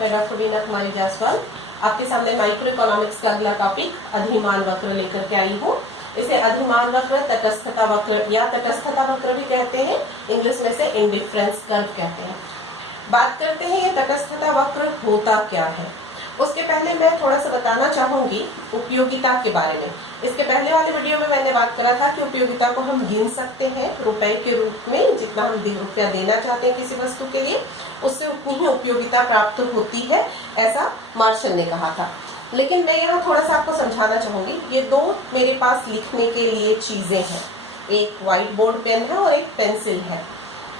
मैं डॉक्टर वीना कुमारी जायसवाल आपके सामने माइक्रो इकोनॉमिक्स का अगला टॉपिक अधिमान वक्र लेकर के आई हूँ। इसे अधिमान वक्र, तटस्थता वक्र या तटस्थता वक्र भी कहते हैं, इंग्लिश में से इंडिफरेंस कर्व कहते हैं। बात करते हैं ये तटस्थता वक्र होता क्या है। उसके पहले मैं थोड़ा सा बताना चाहूंगी उपयोगिता के बारे में। इसके पहले वाले वीडियो में मैंने बात करा था कि उपयोगिता को हम गिन सकते हैं रुपए के रूप में, जितना हम रुपया देना चाहते हैं किसी वस्तु के लिए उससे उतनी ही उपयोगिता प्राप्त होती है, ऐसा मार्शल ने कहा था। लेकिन मैं यहाँ थोड़ा सा आपको समझाना चाहूंगी। ये दो मेरे पास लिखने के लिए चीजें हैं, एक व्हाइट बोर्ड पेन है और एक पेंसिल है।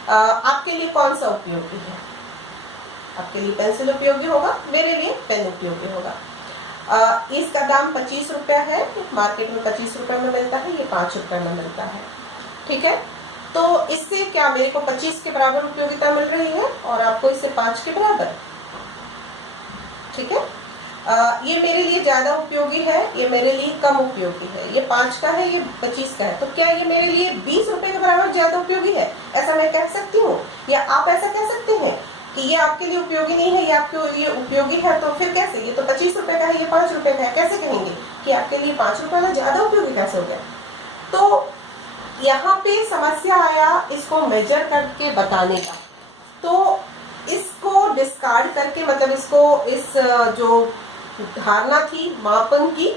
आपके लिए कौन सा उपयोगी है? आपके लिए पेंसिल उपयोगी होगा, मेरे लिए पेन उपयोगी होगा। इसका दाम 25 रुपया है, मार्केट में 25 रुपये में मिलता है, ये 5 रुपये में मिलता है। ठीक है, तो इससे क्या मेरे को 25 के बराबर उपयोगिता मिल रही है और आपको इससे 5 के बराबर। ठीक है, ये मेरे लिए ज्यादा उपयोगी है, ये मेरे लिए कम उपयोगी है। ये 5 का है, ये 25 का है, तो क्या ये मेरे लिए 20 रुपए के बराबर ज्यादा उपयोगी है? ऐसा मैं कह सकती हूँ, या आप ऐसा कह सकते हैं कि ये आपके लिए उपयोगी नहीं है, ये आपके लिए उपयोगी है। तो फिर कैसे? ये तो 25 रुपए का है, ये 5 रुपए का है, कैसे कहेंगे कि आपके लिए 5 रुपए वाला ज्यादा उपयोगी कैसे हो गया? तो यहाँ पे समस्या आया इसको मेजर करके बताने का। तो इसको डिस्कार्ड करके, मतलब इसको, इस जो धारणा थी मापन की,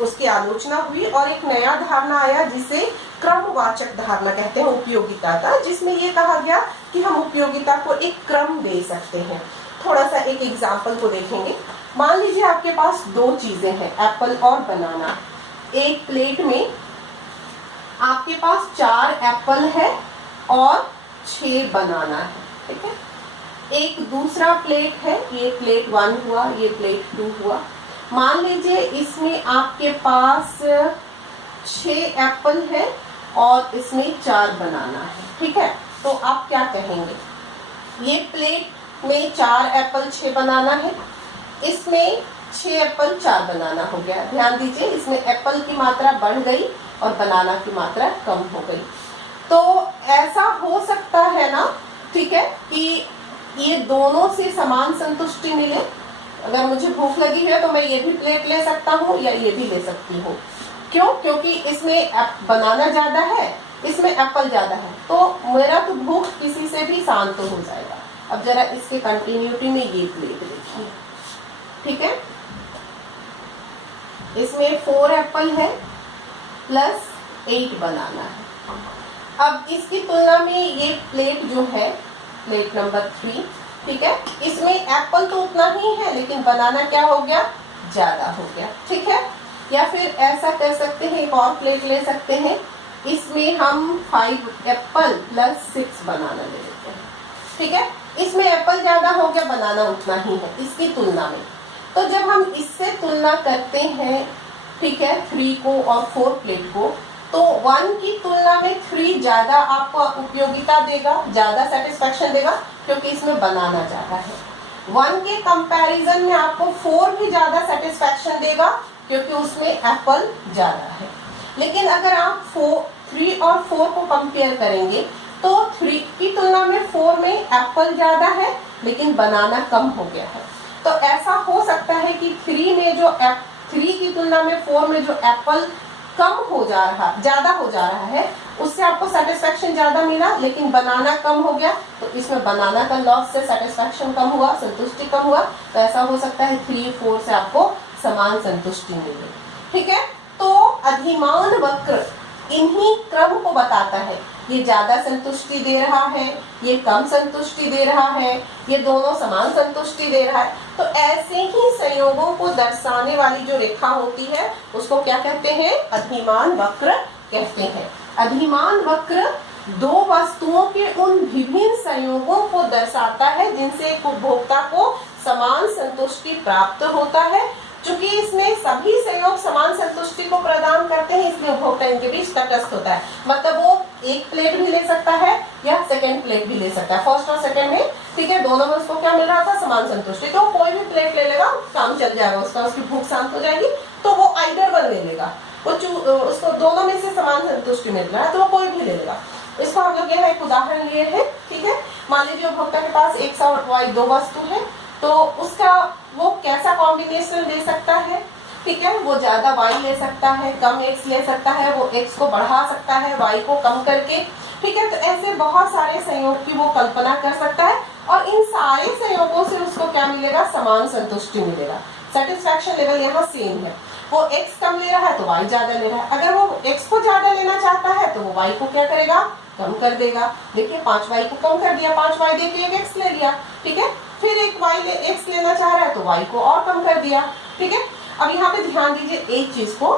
उसकी आलोचना हुई और एक नया धारणा आया जिसे क्रमवाचक धारणा कहते हैं उपयोगिता का, जिसमें ये कहा गया कि हम उपयोगिता को एक क्रम दे सकते हैं। थोड़ा सा एक एग्जांपल को देखेंगे। मान लीजिए आपके पास दो चीजें हैं, एप्पल और बनाना। एक प्लेट में आपके पास 4 एप्पल है और 6 बनाना है। ठीक है, एक दूसरा प्लेट है, ये प्लेट 1 हुआ, ये प्लेट 2 हुआ। मान लीजिए इसमें आपके पास 6 एप्पल है और इसमें 4 बनाना है। ठीक है, तो आप क्या कहेंगे? ये प्लेट में 4 एप्पल 6 बनाना है, इसमें 6 एप्पल 4 बनाना हो गया। ध्यान दीजिए, इसमें एप्पल की मात्रा बढ़ गई और बनाना की मात्रा कम हो गई। तो ऐसा हो सकता है ना, ठीक है, कि ये दोनों से समान संतुष्टि मिले। अगर मुझे भूख लगी है तो मैं ये भी प्लेट ले सकता हूँ या ये भी ले सकती हूँ। क्यों? क्योंकि इसमें बनाना ज्यादा है, इसमें एप्पल ज्यादा है, तो मेरा तो भूख किसी से भी शांत हो जाएगा। अब जरा इसके कंटिन्यूटी में ये प्लेट देखिए। ठीक है, इसमें 4 एप्पल है प्लस 8 बनाना है। अब इसकी तुलना में ये प्लेट जो है, प्लेट नंबर 3, ठीक है, इसमें एप्पल तो उतना ही है लेकिन बनाना क्या हो गया? ज्यादा हो गया। ठीक है, या फिर ऐसा कर सकते हैं, एक और प्लेट ले सकते हैं, इसमें हम 5 एप्पल प्लस 6 बनाना ले लेते हैं। ठीक है, इसमें एप्पल ज्यादा हो गया, बनाना उतना ही है इसकी तुलना में। तो जब हम इससे तुलना करते हैं, ठीक है, 3 को और 4 प्लेट को, तो 1 की तुलना में 3 ज्यादा आपको उपयोगिता देगा, ज्यादा सेटिस्फेक्शन देगा, क्योंकि इसमें बनाना ज्यादा है। 1 के कंपैरिजन में आपको 4 भी ज्यादा सेटिस्फेक्शन देगा, क्योंकि उसमें एप्पल ज्यादा है। लेकिन अगर आप 3 और 4 को कंपेयर करेंगे तो 3 की तुलना में 4 में एप्पल ज्यादा है लेकिन बनाना कम हो गया है। तो ऐसा हो सकता है कि 3 की तुलना में 4 में जो एप्पल कम हो जा रहा, ज्यादा हो जा रहा है, उससे आपको सेटिस्फेक्शन ज्यादा मिला लेकिन बनाना कम हो गया, तो इसमें बनाना का लॉस से सेटिस्फेक्शन कम हुआ, संतुष्टि कम हुआ। तो ऐसा हो सकता है 3, 4 से आपको समान संतुष्टि मिले। ठीक है, तो अधिमान वक्र इन्हीं क्रम को बताता है। ये ज्यादा संतुष्टि दे रहा है, ये कम संतुष्टि दे रहा है, ये दोनों समान संतुष्टि दे रहा है। तो ऐसे ही संयोगों को दर्शाने वाली जो रेखा होती है उसको क्या कहते हैं? अधिमान वक्र कहते हैं। अधिमान वक्र दो वस्तुओं के उन विभिन्न संयोगों को दर्शाता है जिनसे एक उपभोक्ता को समान संतुष्टि प्राप्त होता है। चूंकि इसमें सभी संयोग समान संतुष्टि को प्रदान करते हैं, इसलिए उपभोक्ता इनके बीच तटस्थ होता है। मतलब वो एक प्लेट भी ले सकता है या सेकंड प्लेट भी ले सकता है, फर्स्ट और सेकंड में। ठीक है, दोनों में उसको क्या मिल रहा था? समान संतुष्टि। तो कोई भी प्लेट ले लेगा, काम चल जाएगा उसका, उसकी भूख शांत हो जाएगी। तो वो आइदर वन ले लेगा, उसको दोनों में से समान संतुष्टि मिल रहा है तो वो कोई भी ले लेगा। इसको हम लोग यहाँ एक उदाहरण लिए हैं। ठीक है, मान लीजिए उपभोक्ता के पास X और Y दो वस्तु है, तो उसका वो कैसा कॉम्बिनेशन ले सकता है, ठीक है, वो ज्यादा y ले सकता है, कम x ले सकता है, वो x को बढ़ा सकता है y को कम करके, ठीक है। तो ऐसे बहुत सारे संयोग की वो कल्पना कर सकता है और इन सारे संयोगों से उसको क्या मिलेगा, समान संतुष्टि मिलेगा। सेटिस्फैक्शन लेवल यहाँ सेम है, वो x कम ले रहा है तो y ज्यादा ले रहा है, अगर वो x को ज्यादा लेना चाहता है तो वो y को क्या करेगा, कम कर देगा। देखिए 5y को कम कर दिया, 5y दे के एक x ले लिया, ठीक है, फिर एक x लेना चाह रहा है तो y को और कम कर दिया, ठीक है। अब यहाँ पे ध्यान दीजिए एक चीज को,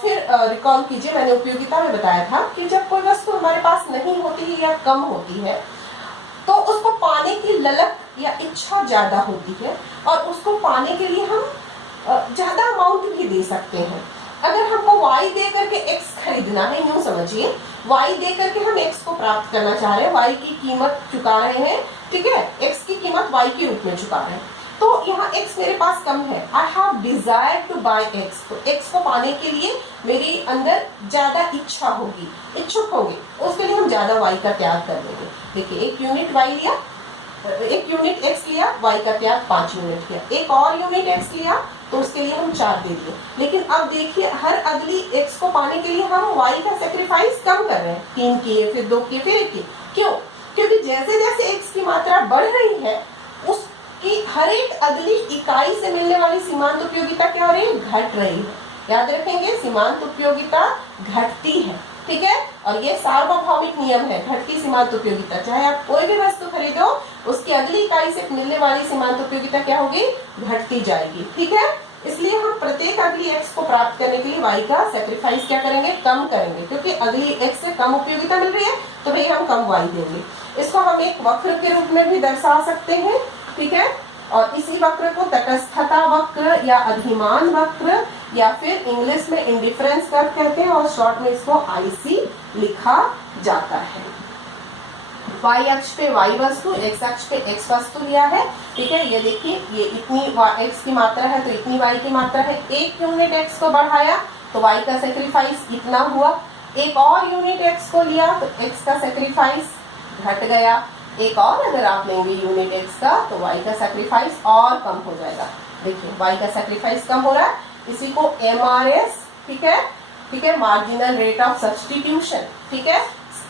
फिर रिकॉल कीजिए, मैंने उपयोगिता में बताया था कि जब कोई वस्तु हमारे पास नहीं होती है या कम होती है तो उसको पाने की ललक या इच्छा ज्यादा होती है और उसको पाने के लिए हम ज्यादा अमाउंट भी दे सकते हैं। अगर हमको y दे करके x खरीदना है, यूं समझिए y दे करके हम x को प्राप्त करना चाह रहे हैं, y की कीमत चुका रहे हैं, ठीक है, x की कीमत y के रूप में चुका रहे हैं, तो यहाँ x मेरे पास कम है, I have desire to buy x, तो x को पाने के लिए मेरे अंदर ज्यादा इच्छा होगी, इच्छुक होंगे, उसके लिए हम ज्यादा y का त्याग कर देंगे। देखिए एक यूनिट y लिया, एक यूनिट x लिया, y का त्याग 5 यूनिट किया, एक और यूनिट x लिया तो उसके लिए हम 4 दे दिए। लेकिन अब देखिए हर अगली x को पाने के लिए हम y का सेक्रीफाइस कम कर रहे हैं, 3 किए, फिर 2 किए, फिर 1 किए, क्यों? क्योंकि जैसे जैसे x की मात्रा बढ़ रही है उसकी हर एक अगली इकाई से मिलने वाली सीमांत उपयोगिता क्या हो रही है, घट रही है। याद रखेंगे सीमांत उपयोगिता घटती है, ठीक है, और ये सार्वभौमिक नियम है, घटती सीमांत उपयोगिता, चाहे आप कोई भी वस्तु खरीदो उसकी अगली इकाई से मिलने वाली सीमांत उपयोगिता क्या होगी, घटती जाएगी, ठीक है। इसलिए हम प्रत्येक अगली x को प्राप्त करने के लिए y का सेक्रीफाइस क्या करेंगे, कम करेंगे, क्योंकि अगली x से कम उपयोगिता मिल रही है तो भाई हम कम y देंगे। इसको हम एक वक्र के रूप में भी दर्शा सकते हैं, ठीक है, और इसी वक्र को तटस्थता वक्र या अधिमान वक्र या फिर इंग्लिश में इंडिफरेंस कर्व कहते हैं और शॉर्ट में इसको आईसी लिखा जाता है। y अक्ष पे y वस्तु, x अक्ष पे x वस्तु लिया है, ठीक है, ये देखिए ये इतनी x की मात्रा है तो इतनी y की मात्रा है, एक यूनिट x को बढ़ाया तो y का सेक्रीफाइस इतना हुआ, एक और यूनिट x को लिया तो x का सेक्रीफाइस घट गया, एक और अगर आप लेंगे यूनिट x का तो y का सेक्रीफाइस और कम हो जाएगा। देखिए y का सेक्रीफाइस कम हो रहा है, इसी को MRS, ठीक है, मार्जिनल रेट ऑफ सब्स्टिट्यूशन, ठीक है,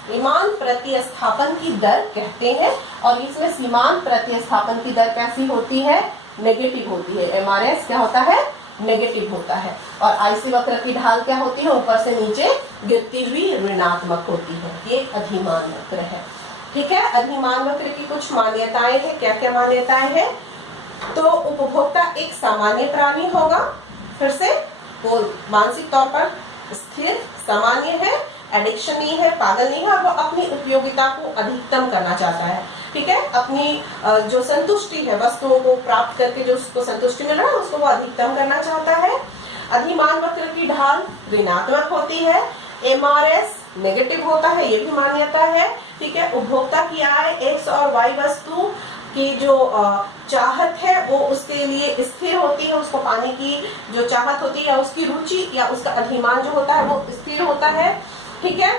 सीमांत प्रतिस्थापन की दर कहते हैं, और इसमें सीमांत प्रतिस्थापन की दर कैसी होती है, नेगेटिव होती है। MRS क्या होता है, नेगेटिव होता है, और आईसी वक्र की ढाल क्या होती है, ऊपर से नीचे गिरती हुई ऋणात्मक होती है, ये अधिमान वक्र है, ठीक है। अधिमान वक्र की कुछ मान्यताएं हैं, क्या क्या मान्यताएं हैं, तो उपभोक्ता एक सामान्य प्राणी होगा, फिर से वो मानसिक तौर पर स्थिर सामान्य है, एडिक्शन नहीं है, पागल नहीं है, और वो अपनी उपयोगिता को अधिकतम करना चाहता है, ठीक है, अपनी जो संतुष्टि है वस्तुओं को प्राप्त करके जो उसको संतुष्टि मिल रहा है उसको वो अधिकतम करना चाहता है। अधिमान वक्र की ढाल ऋणात्मक होती है, MRS नेगेटिव होता है, ये भी मान्यता है, ठीक है। उपभोक्ता की आय x और y वस्तु की जो चाहत है वो उसके लिए स्थिर होती है, उसको पाने की जो चाहत होती है या उसकी रुचि या उसका अधिमान जो होता है वो स्थिर होता है, ठीक है।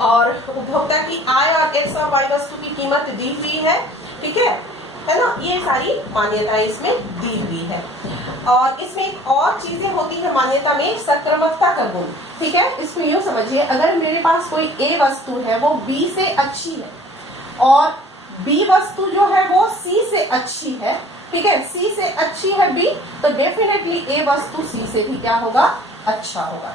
और उपभोक्ता की आय और x और y वस्तु की कीमत दी हुई है, ठीक है ना, ये सारी मान्यताएं इसमें दी हुई है। और इसमें एक और चीजें होती है मान्यता में, सक्रमकता का गुण, ठीक है। इसमें यूं समझिए अगर मेरे पास कोई A वस्तु है वो B से अच्छी है और B वस्तु जो है वो C से अच्छी है, ठीक है, C से अच्छी है B, तो डेफिनेटली A वस्तु C से भी क्या होगा, अच्छा होगा,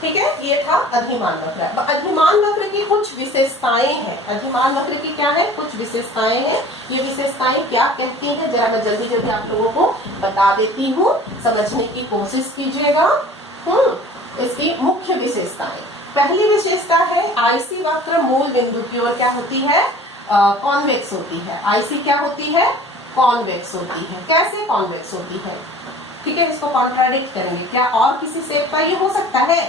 ठीक है। ये था अधिमान वक्र। अधिमान वक्र की कुछ विशेषताएं हैं, अधिमान वक्र की क्या है, कुछ विशेषताएं हैं, ये विशेषताएं क्या कहती हैं जरा मैं जल्दी जल्दी आप लोगों को बता देती हूँ, समझने की कोशिश कीजिएगा। इसकी मुख्य विशेषताएं, पहली विशेषता है आईसी वक्र मूल बिंदु की ओर क्या होती है, कॉन्वेक्स होती है। आईसी क्या होती है, कॉन्वेक्स होती है। कैसे कॉन्वेक्स होती है, ठीक है, इसको कॉन्ट्राडिक्ट करेंगे, क्या और किसी शेप का ये हो सकता है,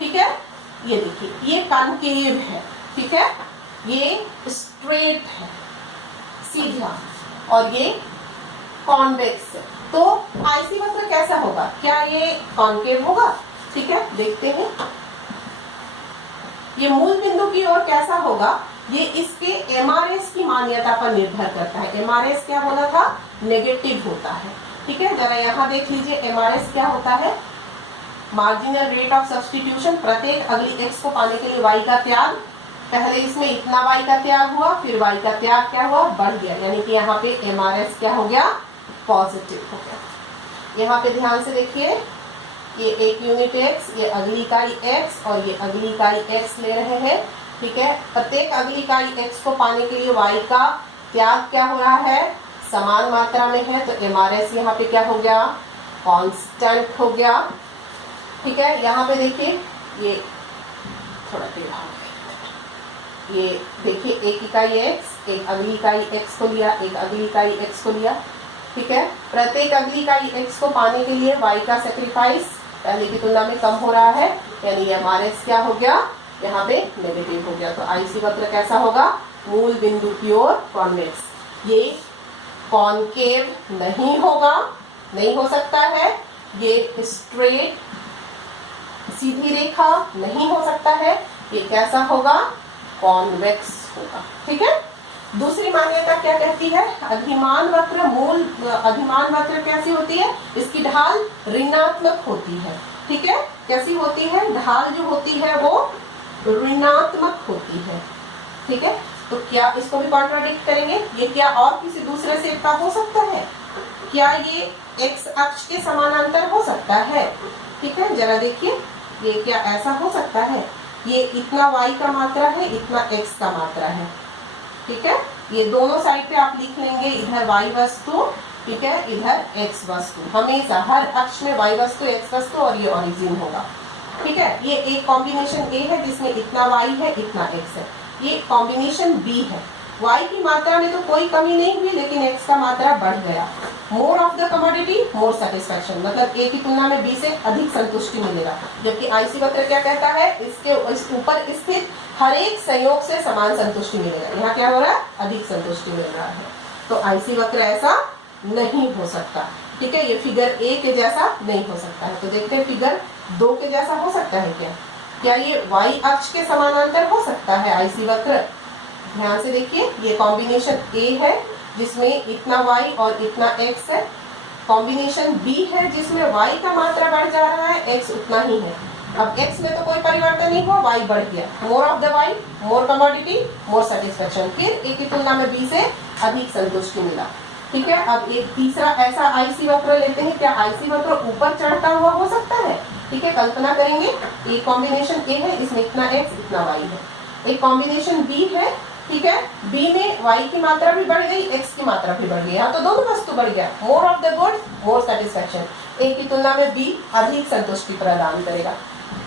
ठीक है। ये देखिए ये कॉन्केव है, ठीक है, ये स्ट्रेट है सीधा, और ये कॉन्वेक्स है, तो आईसी वक्र कैसा होगा, क्या ये कॉन्केव होगा, ठीक है, देखते हैं। ये मूल बिंदु की ओर कैसा होगा, ये इसके एमआरएस की मान्यता पर निर्भर करता है। एमआरएस क्या बोला था? नेगेटिव होता है। ठीक है, जरा यहाँ देख लीजिए एमआरएस क्या होता है। मार्जिनल रेट ऑफ सब्स्टिट्यूशन, प्रत्येक अगली एक्स को पाने के लिए वाई का त्याग। पहले इसमें इतना वाई का त्याग हुआ, फिर वाई का त्याग क्या हुआ? बढ़ गया, यानी कि यहाँ पे एमआरएस क्या हो गया? पॉजिटिव हो गया। यहाँ पे ध्यान से देखिए, ये एक यूनिट एक्स, ये अगली इकाई एक्स और ये अगली इकाई एक्स ले रहे हैं। ठीक है, प्रत्येक अगली इकाई एक्स को पाने के लिए वाई का त्याग क्या हो रहा है? समान मात्रा में है, तो एमआरएस यहाँ पे क्या हो गया? कांस्टेंट हो गया। ठीक है, यहाँ पे देखिए ये थोड़ा टेढ़ा हो गया। ये देखिए एक इकाई एक्स, एक अगली इकाई एक्स को लिया, एक अगली इकाई एक्स को लिया। ठीक है, प्रत्येक अगली इकाई एक्स को पाने के लिए वाई का सेक्रीफाइस पहले की तुलना में कम हो रहा है, यानी एमआरएस क्या हो गया? यहाँ पे नेगेटिव हो गया। तो आईसी वक्र कैसा होगा? मूल बिंदु की ओर कॉन्वेक्स। ये कॉनकेव नहीं होगा, नहीं हो सकता है। ये स्ट्रेट सीधी रेखा नहीं हो सकता है। ये कैसा होगा? कॉन्वेक्स होगा। ठीक है, दूसरी मान्यता क्या कहती है? अधिमान वक्र मूल अधिमान वक्र कैसी होती है? इसकी ढाल ऋणात्मक होती है। ठीक है, कैसी होती है? ढाल जो होती है वो ऋणात्मक होती है। ठीक है, तो क्या इसको भी कॉन्ट्राडिक्ट करेंगे? ये क्या और किसी दूसरे सेप का हो सकता है? क्या ये एक्स अक्ष के समानांतर हो सकता है? ठीक है, जरा देखिए, ये क्या ऐसा हो सकता है? ये इतना y का मात्रा है, इतना x का मात्रा है। ठीक है, ये दोनों साइड पे आप लिख लेंगे, इधर y वस्तु, ठीक है, इधर x वस्तु। हमेशा हर अक्ष में y वस्तु, x वस्तु और ये ओरिजिन होगा। ठीक है, ये एक कॉम्बिनेशन A है जिसमें इतना y है, इतना x है। ये कॉम्बिनेशन B है। y की मात्रा में तो कोई कमी नहीं हुई, लेकिन x का मात्रा बढ़ गया। More of the commodity more satisfaction, मतलब A की तुलना में B से अधिक संतुष्टि मिलेगा। जबकि आईसी वक्र क्या कहता है? इसके इस ऊपर स्थित हर एक संयोग से समान संतुष्टि मिलेगा। यहाँ क्या हो रहा है? अधिक संतुष्टि मिल रहा है। तो आईसी वक्र ऐसा नहीं हो सकता। ठीक है, ये फिगर A के जैसा नहीं हो सकता है। तो देखते हैं फिगर 2 के जैसा हो सकता है क्या? क्या ये y अक्ष के समानांतर हो सकता है आईसी वक्र? ध्यान से देखिए, ये कॉम्बिनेशन A है जिसमें इतना y और इतना x है। कॉम्बिनेशन B है जिसमें y का मात्रा बढ़ जा रहा है, x उतना ही है। अब x में तो कोई परिवर्तन नहीं हुआ, y बढ़ गया। More of the y, more commodity, more satisfaction. फिर A की तुलना में B से अधिक संतुष्टि मिला। ठीक है, अब एक तीसरा ऐसा आईसी वक्र लेते हैं। क्या आईसी वक्र ऊपर चढ़ता हुआ हो सकता है? ठीक है, कल्पना करेंगे, एक कॉम्बिनेशन A है, इसमें इतना x इतना y है। एक कॉम्बिनेशन B है, ठीक है, B में y की मात्रा भी बढ़ गई, x की मात्रा भी बढ़ गई। यहाँ तो दोनों वस्तु बढ़ गया। More of the good, more satisfaction. A की तुलना में B अधिक संतुष्टि प्रदान करेगा।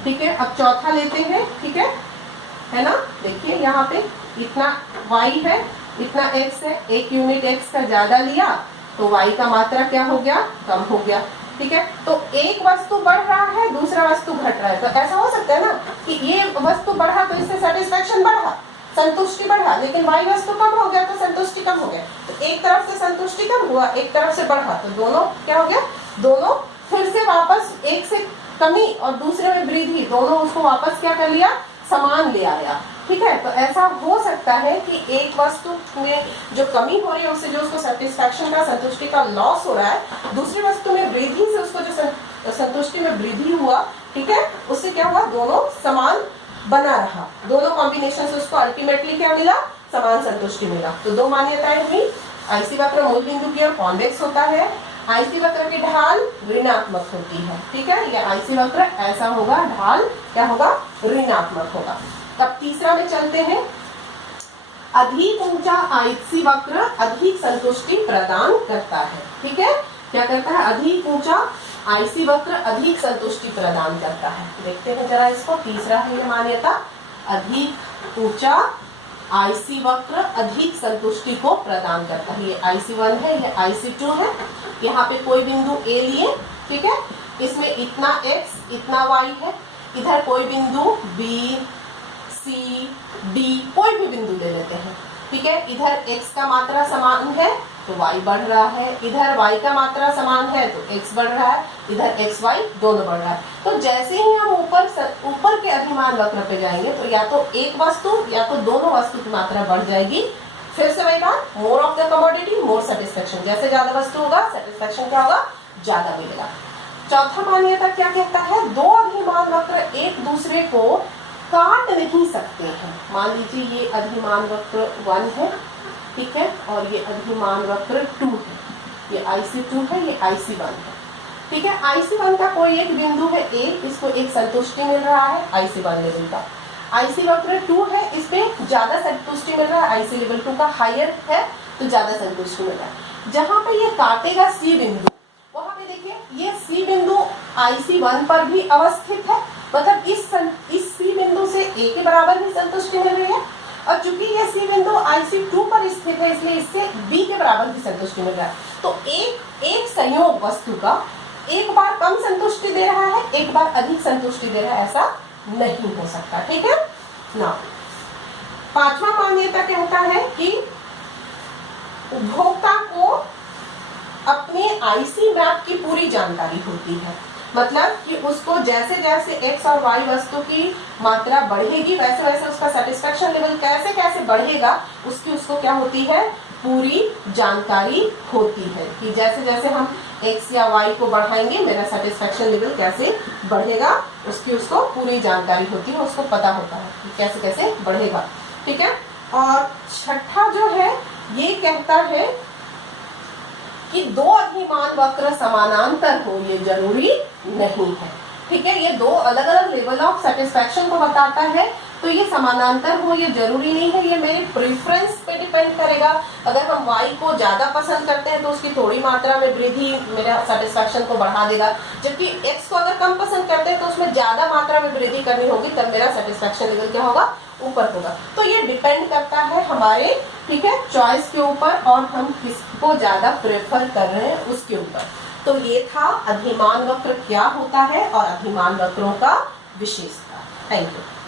ठीक है, अब चौथा लेते हैं। ठीक है ना, देखिए यहाँ पे इतना y है, इतना x है, एक यूनिट x का ज्यादा लिया तो y का मात्रा क्या हो गया? कम हो गया। ठीक है, तो एक वस्तु बढ़ रहा है, दूसरा वस्तु घट रहा है। तो ऐसा हो सकता है ना कि ये वस्तु बढ़ा तो इससे सेटिस्फैक्शन बढ़ा, संतुष्टि बढ़ा, लेकिन y वस्तु कम हो गया तो संतुष्टि कम हो गया। तो एक तरफ से संतुष्टि कम हुआ, एक तरफ से बढ़ा, तो दोनों क्या हो गया? दोनों फिर से वापस, एक से कमी और दूसरे में वृद्धि, दोनों उसको वापस क्या कर लिया? समान ले आया। ठीक है, तो ऐसा हो सकता है कि एक वस्तु में जो कमी हो रही है उससे जो उसको सेटिस्फैक्शन का, संतुष्टि का लॉस हो रहा है, दूसरी वस्तु में वृद्धि से उसको जो संतुष्टि में वृद्धि हुआ, ठीक है, उससे क्या हुआ? दोनों समान बना रहा। दोनों कॉम्बिनेशन से उसको अल्टीमेटली क्या मिला? समान संतुष्टि मिला। तो दो मान्यताएं हुई। आईसी वक्र मूल बिंदु की ओर कॉन्वेक्स होता है, आईसी वक्र की ढाल ऋणात्मक होती है। ठीक है, ये आईसी वक्र ऐसा होगा, ढाल क्या होगा? ऋणात्मक होगा। तब तीसरा में चलते हैं। अधिक ऊंचा आईसी वक्र अधिक संतुष्टि प्रदान करता है। ठीक है, क्या करता है? अधिक ऊंचा आईसी वक्र अधिक संतुष्टि प्रदान करता है। देखते हैं जरा इसको। तीसरा है ये मान्यता, अधिक ऊंचा आईसी वक्र अधिक संतुष्टि को प्रदान करता है। ये IC1 है, ये IC2 है। यहाँ पे कोई बिंदु A लिए, ठीक है, इसमें इतना x इतना y है। इधर कोई बिंदु B C D कोई भी बिंदु ले लेते हैं। ठीक है, इधर x का मात्रा समान है, तो y बढ़ रहा है, इधर y का मात्रा समान है तो x बढ़ रहा है, इधर x y दोनों बढ़ रहा है। तो जैसे ही हम ऊपर के अधिमान वक्र पे जाएंगे तो या तो एक वस्तु या तो दोनों वस्तु की मात्रा बढ़ जाएगी। फिर से वही बात, more of the commodity more satisfaction, जैसे ज्यादा वस्तु होगा सेटिस्फेक्शन क्या होगा, ज्यादा मिलेगा। चौथा मान्यता क्या कहता है, दो अधिमान वक्र एक दूसरे को काट नहीं सकते हैं। मान लीजिए ये अधिमान वक्र 1 है, ठीक है, और ये अधिमान वक्र 2 है, ये IC2 है, ये IC1 है, ठीक है। IC1 का कोई एक बिंदु है A, इसको एक संतुष्टि मिल रहा है IC1 लेवल का। IC वक्र 2 है, इसमें ज्यादा संतुष्टि मिल रहा है, IC लेवल 2 का हायर है तो ज्यादा संतुष्टि मिल रहा है। जहां पे ये काटेगा C बिंदु, वहां पे देखिए ये C बिंदु IC1 पर भी अवस्थित है, मतलब इस C बिंदु से A के बराबर ही संतुष्टि मिल रही है, और चूंकि ये C बिंदु IC2 पर स्थित है इसलिए इससे B के बराबर की संतुष्टि मिल रहा है। तो एक संयोग वस्तु का एक बार कम संतुष्टि दे रहा है, एक बार अधिक संतुष्टि दे रहा है, ऐसा नहीं हो सकता, ठीक है ना। पांचवा मान्यता कहता है कि उपभोक्ता को अपने IC मैप की पूरी जानकारी होती है, मतलब कि उसको जैसे जैसे x और y वस्तु की मात्रा बढ़ेगी वैसे वैसे उसका सेटिस्फेक्शन लेवल कैसे कैसे बढ़ेगा उसकी उसको क्या होती है, पूरी जानकारी होती है कि जैसे जैसे हम x या y को बढ़ाएंगे मेरा सेटिस्फेक्शन लेवल कैसे बढ़ेगा, उसकी उसको पूरी जानकारी होती है, उसको पता होता है कि कैसे कैसे बढ़ेगा, ठीक है। और छठा जो है ये कहता है कि दो अधिमान वक्र समानांतर हो ये जरूरी नहीं है, ठीक है। ये दो अलग अलग लेवल ऑफ सेटिस्फेक्शन को बताता है, तो ये समानांतर हो ये जरूरी नहीं है, ये मेरे प्रेफरेंस पे डिपेंड करेगा। अगर हम y को ज्यादा पसंद करते हैं तो उसकी थोड़ी मात्रा में वृद्धि मेरा सेटिस्फेक्शन को बढ़ा देगा, जबकि x को अगर कम पसंद करते हैं तो उसमें ज्यादा मात्रा में वृद्धि करनी होगी, तब मेरा सेटिस्फेक्शन लेवल क्या होगा, ऊपर होगा। तो ये डिपेंड करता है हमारे, ठीक है, चॉइस के ऊपर और हम किसको ज्यादा प्रेफर कर रहे हैं उसके ऊपर। तो ये था अधिमान वक्र क्या होता है और अधिमान वक्रों का विशेषता। Thank you.